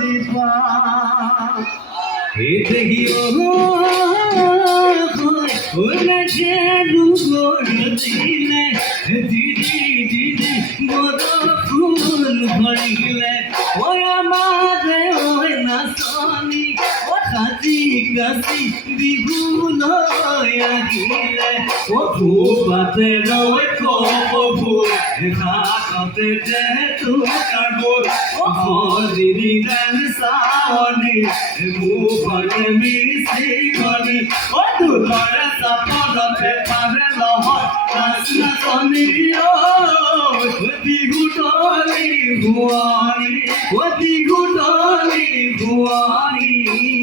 দীপা দেখিও যেনু গড়িলে দিদি দিদি বড় ফুল ভরিলে ওই আমারে ওই নাচনি ও কাজি কাজি বিহুল আহিলে ও ফুবাতে রয় কবু ঘাটতে যে তুকার ও হরিণী গান সাৱনী মুখতে মিছি গলি ও দুলৰে চাপৰতে পাৰে নহয় নাচ নাচনি বিহুতলি ভুৱনী বিহুতলি ভুৱনী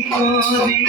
কৰি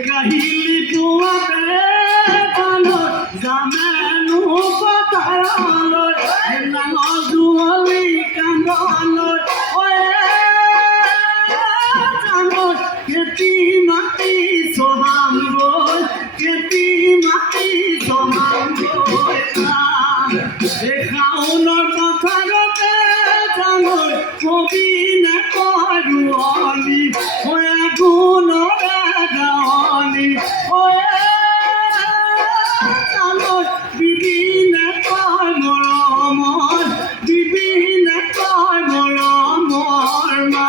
কাহিলি তোমাতে কালত জামেনো পথাৰলৈ নাঙল যুৱলি কান্দলৈ জানত খেতি মাটি চহামগৈ খেতি মাটি চহামগৈ শাওনৰ পথাৰতে জানৈ কবি নেকয় ৰোৱনী গুণৰে গাৱনী জানৈ বিবিনে কয় মৰমৰ বিবিনে কয় মৰমৰ মা